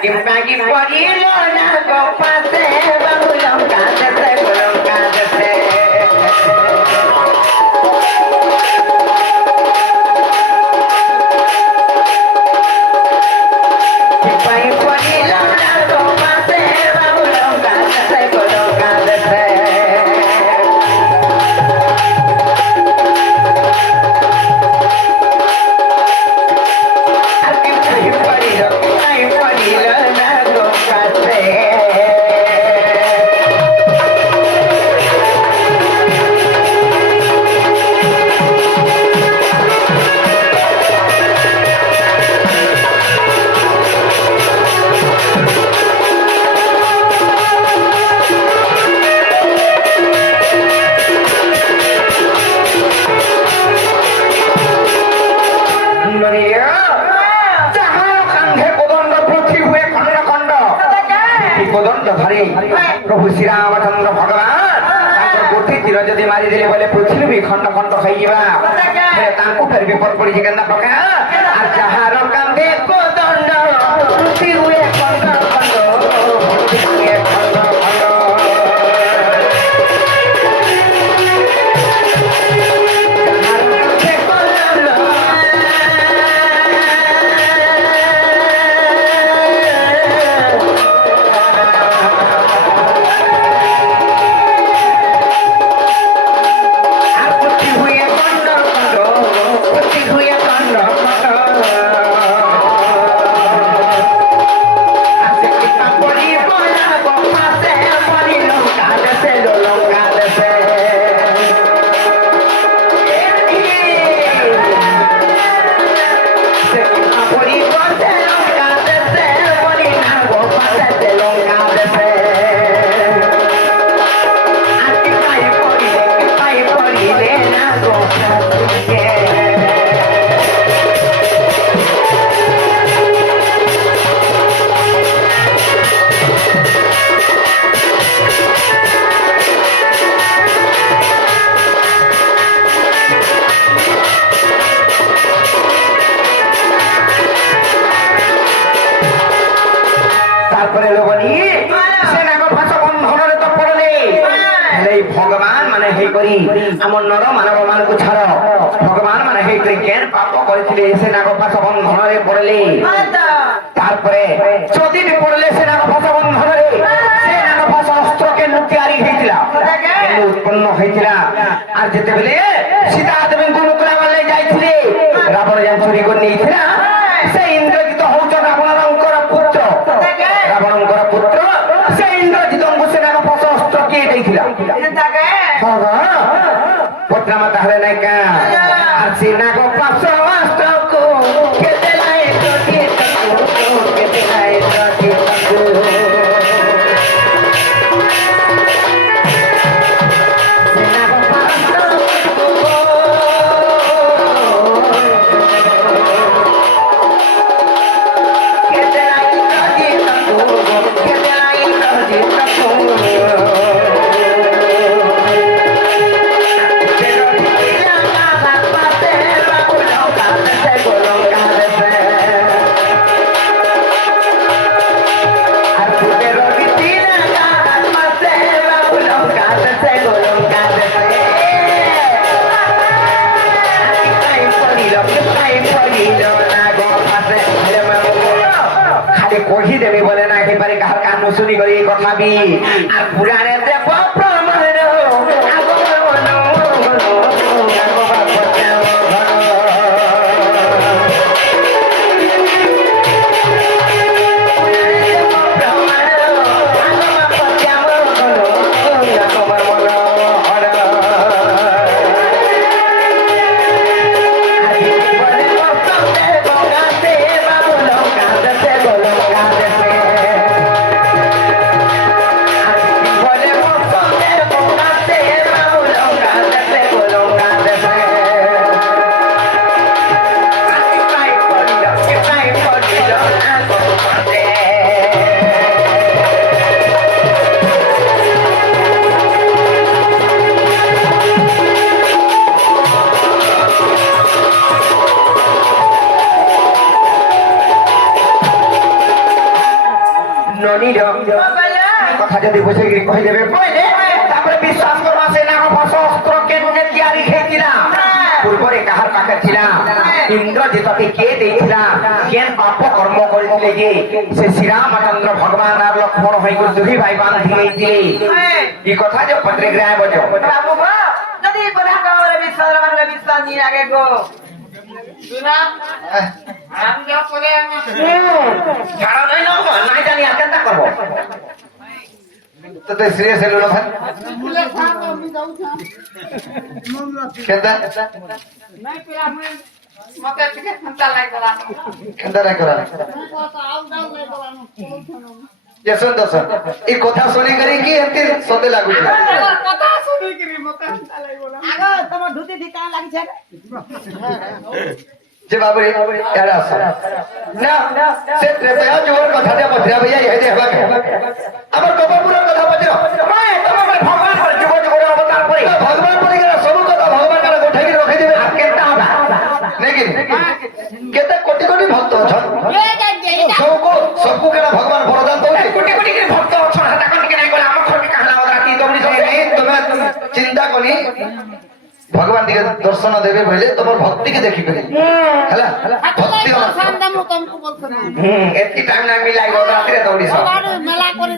পাখি পড়িল না গো পাশে বাবু লঙ্কা দেশে গো লঙ্কা দেশে পাখি পড়িল না গো পাশে বাবু লঙ্কা দেশে গো লঙ্কা দেশে প্রভু শ্রীরামচন্দ্র ভগবান গোটি তীর যদি মারিদেলে বলে পৃথিবী খণ্ড খণ্ড হইবা তাঁকু ফের বিপদ পড়িছে কেন্দ্র প্রকার আর যাহার কান্ধে কোদণ্ড পৃথিবী খণ্ড খণ্ড পৃথিবী খণ্ড খণ্ড ভগবান মানে হে করি আমার নর মানব মানকু ছাড় ভগবান মানে হে করি কেন পাপ করেছিলে সে নাগ ফাঁস বন্ধନରେ পড়লে তারপরে যদি পড়লে সে নাগ ফাঁস বন্ধନରେ সে নাগ ফাঁস অস্ত্রকে তিয়ারি হয়েছিল উৎপন্ন হয়েছিল আর যেতে বলে সীতা দেবী দুনুকুলা বলে যাইছিলে রাবণ যেন চুরি করে নিয়েছিল সে ইন্দ্রজিৎ হৌচ রাবণঙ্কর পুত্র রাবণঙ্কর পুত্র সে ইন্দ্রজিৎ সে নাগ ফাঁস অস্ত্র কে দিয়েছিল পুত্রমা তাহলে নাই কা আর সিনা গো পাঁচশো অস্ত্রকু কেতে লাই তোকে কেতে লাই তোকে সিনা গো পাঁচশো কেতে লাই তোকে কেতে লাই তোকে কহি দেবী বলে না একেবারে কাহার কান শুনি করি কথা বি আর পুরাণে বলে ননীর কথা যদি বুঝে গিয়ে কই দেবে কইলে তারপরে বিশ্বাস করবা সে না ভাষা অস্ত্র কেন্দ্রে তিয়ারি খেয়েছিলাম পূর্বরে কাহার পাখে ছিলাম ইন্দ্রজিতকে কে দিয়েছিলাম কেন পাপ কর্ম করেছিলে যে সে শ্রীরামচন্দ্র ভগবান আর লক্ষ্মণ হয়ে গেল দুই ভাই বান্ধি দিলে এই কথা যে পত্রে গ্রায় বজো বাবু গো যদি কথা কওরে বিশ্বাস নিয়ে আগে গো শুনা আমি যা করে ছাড়া নাই না নাই জানি আর কেনটা করব তো সিরিয়াস হলো না ভাই কেনটা মতে থেকে চিন্তা লাগলা কেনটা না করা যে শুন তো শুন এই কথা শুনি করি কি এতে সতে লাগু কথা শুনি কি মতে চিন্তা লাগলা আগো তোমার ধুতি ঠিকা লাগছে যে বাবুরে এরা আছে না সে ত্রেতয়া যুগর কথা দে বদ্রা ভাইয়া এই দে হবা আমার কবরপুরের কথা বজ্র মায় তোমার ভগবান করে যুগ যুগের অবতার করে ভগবান বলে গেল সব কথা ভগবান কারা গোঠাই রখে দিবে আর কেনটা হবে নাকি কেতে কোটি কোটি ভক্ত আছেন সবকো কেনা ভগবান বরদান দউছে কোটি কোটি করে ভক্ত আছেন হাতা কোন কে নাই বলে আমার খরকে কাহলা ওরা কি দৌড়ি সব নেই তুমি চিন্তা করি ভগবান দিকে দর্শন দেবে বলে তোমার ভক্তিকে দেখিবে হেলা ভক্তি সামনে মুকম বলছ না এতি টাইম না মিলাই রাত্রে দৌড়ি সব মেলা করে